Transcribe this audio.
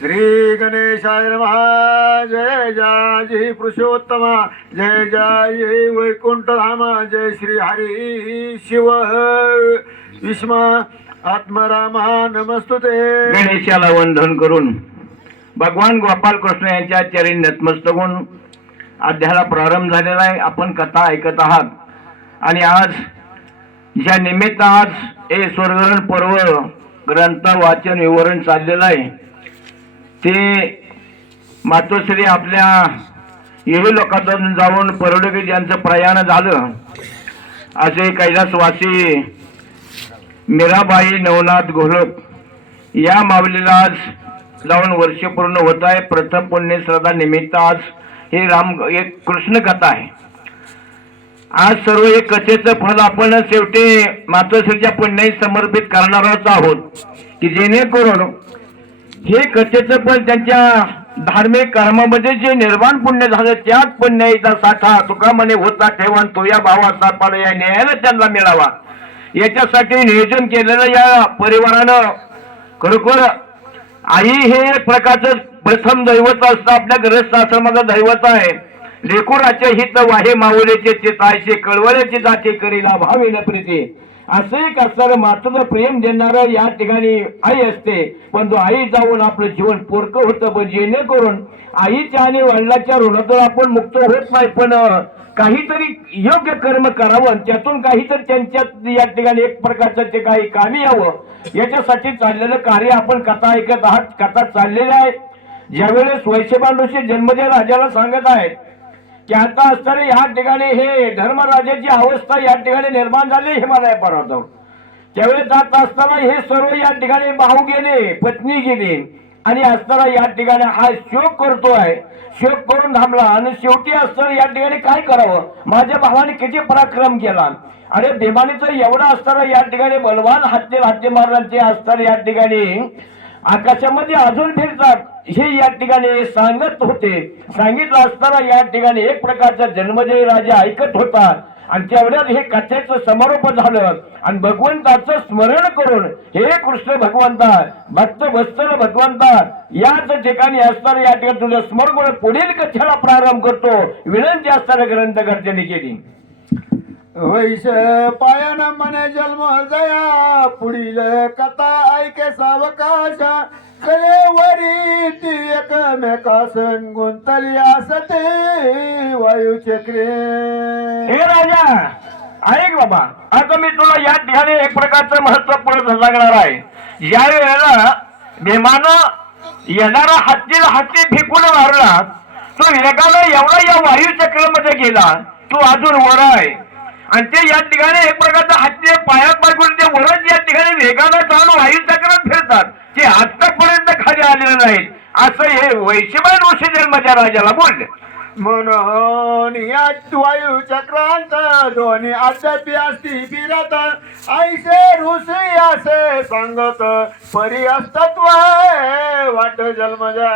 श्री गणेशाय नमः. जय जय पुरुषोत्तमा. जय जय वैकुंठधाम जय श्री हरी शिव. विष्मा आत्मरामा नमस्तुते. गणेशाला वंदन करून भगवान गोपाल कृष्ण यांच्या चरणी नतमस्तक होऊन अध्याला प्रारंभ झालेला आहे. आपण कथा ऐकत आहात. आणि आज या निमित्त आज हे स्वर्गरण पर्व ग्रंथ वाचन विवरण चाललेलं आहे ते मातोश्री आपल्या येऊ लोकांतून जाऊन परडोकी यांचं प्रयाण झालं. असे कैलासवासी मीराबाई नवनाथ घोलप या माऊलीला आज जाऊन वर्ष पूर्ण होत आहे. प्रथम पुण्यश्रद्धा निमित्त आज हे राम एक कृष्ण कथा आहे. आज सर्व हे कथेचं फल आपण शेवटी मातोश्रीच्या पुण्याही समर्पित करणारच आहोत. की जेणेकरून हे कथेचं पण त्यांच्या धार्मिक कर्मामध्ये जे निर्माण पुण्य झालं त्याच पुण्याचा साठा तुका म्हणे होता ठेवा तो या भावा सापाड या न्यायाला त्यांना मिळावा. याच्यासाठी नियोजन केलेलं या परिवारानं खरोखर आई हे एक प्रकारचं प्रथम दैवत असतं आपल्या ग्रस्त आश्रमाचं दैवत आहे. लेकुराचे हित वाहे माऊलीचे चितायचे कळवळ्याची जाते करीला भावे न प्रीती असं एक असणारं मातृ प्रेम देणारं या ठिकाणी आई असते. पण तो आई जाऊन आपलं जीवन पोरकं होतं. पण जेणेकरून आईच्या आणि वडिलाच्या ऋणातून आपण मुक्त होत नाही. पण काहीतरी योग्य कर्म करावं त्यातून काहीतरी त्यांच्यात या ठिकाणी एक प्रकारचं ते काही कामी यावं. याच्यासाठी चाललेलं कार्य आपण कथा ऐकत आहात. कथा चाललेल्या आहे. ज्यावेळेस वैश्यपांडूशी जन्मजय राजाला सांगत आहेत आता असताना या ठिकाणी हे धर्मराजाची अवस्था या ठिकाणी निर्माण झाली हिमालय पर्वतावर. त्यावेळी जात असताना हे सर्व या ठिकाणी भाऊ गेले पत्नी गेली आणि असताना या ठिकाणी हा शोक करतोय. शोक करून थांबला आणि शेवटी असताना या ठिकाणी काय करावं? माझ्या भावाने किती पराक्रम केला. आणि देवानीचं एवढं असताना या ठिकाणी बलवान हत्ते हत्ते मारण्याचे असताना या ठिकाणी आकाशामध्ये अजून फिरतात. हे या ठिकाणी सांगत होते. सांगितलं असताना या ठिकाणी एक प्रकारचा जन्मजय राजा ऐकत होता. आणि तेवढ्यात हे कथेचं समारोप झालं. आणि भगवंताचं स्मरण करून हे कृष्ण भगवंता भक्त वत्सल भगवंता याच ठिकाणी असताना या ठिकाणी तुझं स्मरण करून पुढील कथेला प्रारंभ करतो. विनंती असताना ग्रंथकर्त्यांनी केली. वैश पायन मने जन्म जया पुढील कथा ऐके सावकाश. कलेवरी एकमेकासून गुंतली असते वायुचक्रे हे राजा ऐक बाबा आता मी तुला या ठिकाणी एक प्रकारचं महत्त्वपूर्ण सांगणार आहे. या वेळेला भीमानं येणारा हत्तीला हत्ती फेकून मारला. तो एकाला एवढा या वायुचक्रामध्ये गेला तो अजून वर आहे. आणि ते या ठिकाणी एक प्रकारचा हत्ती पायात पाडून ते वरच या ठिकाणी वेगानं चालून वायुचक्रात फिरतात. ते आतापर्यंत खाली आलेले नाहीत असं हे वैशिबाई ऋषी जन्मच्या राजाला बोलले. म्हणून या वायू चक्रांत दोन्ही अद्यापी असती फिरत ऐसे ऋषी असे सांगत परी असतत्व वाट जन्मजा